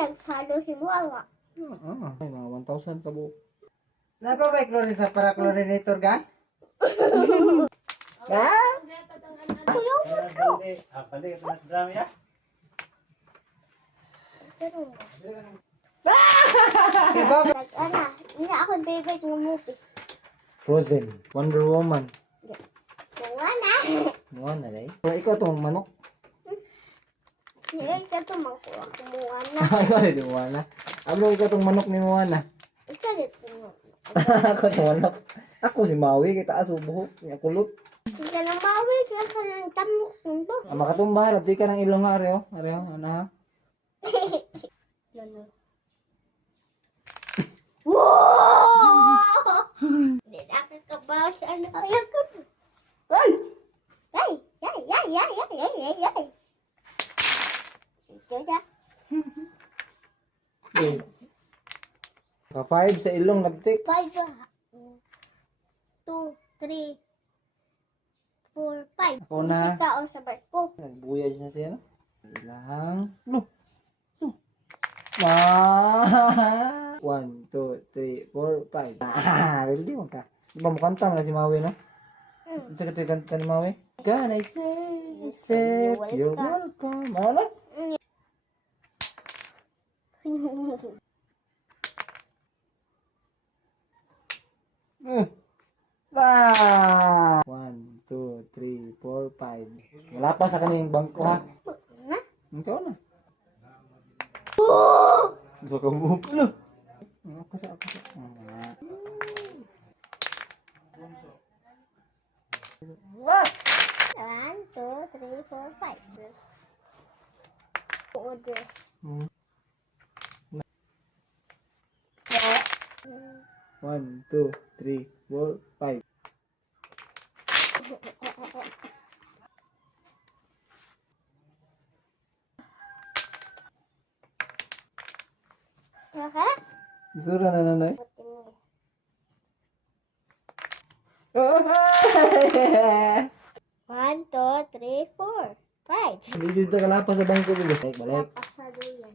nagpalo si Mama. Ay, mga 1,000 ka buo. Napabay chlorine sa para chlorinator gan? Ha? Kuya, Diba? nag-ana. Hindi ako favorite mo movie. Frozen. Wonder Woman. Bunga na. Mga na rin. Ikaw itong manok. Hindi ka tumakuha. Kumuha na. Ikaw rin itong Moana. Ano ikaw itong manok ni Moana? Ikaw dito mo. Ako itong manok. Ako si Maui. Kita aso buhok. Yung kulot. Hindi ka nang mawi. Kaya ka nang tamok. Ito. Makatumba. Labdi ka ng ilong nga. Areo. Areo. Ano ha? Lolo. Wow! Hindi nakakabawas sa ano. Ayan ka. Ay! Ay! Ay! Ay! Ay! Ay! Ay! Ay! Ay! Ito siya. Ka-5 sa ilong. Labdi. 5, 2, 3, 4, 5. Ako na. Isip ka o sa barko. Nagbuyaj na siya. No? Ilang. No. No. Ah! 1, 2, 3, 4, 5. Ah! Hindi mo ka. Di ba mo kanta mo na si Maui, no? Ano sa ito yung kanta ni Maui? Can I say, accept you're welcome. Ano na? Ah! 1, 2, 3, 4, 5. Wala pa sa kanyang bangko, ha? Na? Ikaw na. Gusto ka mo. Ano? Ako sa. What? 1, 2, 3, 4, 5. Oo, dress. 1, 2, 3, 4, 5. Kaka? Isura na nanay. Puti mo. Oh! 1, 2, 3, 4, 5. Hindi dito ka lapas sa bangko ko. Balik, balik. Napasado yan.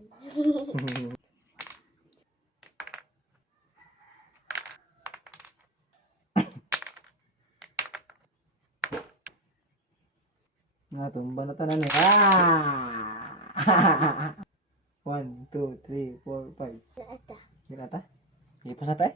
Nga, tumba na tanan eh. Ah! 1, 2, 3, 4, 5. Naata. Ginata? Ipas na tayo?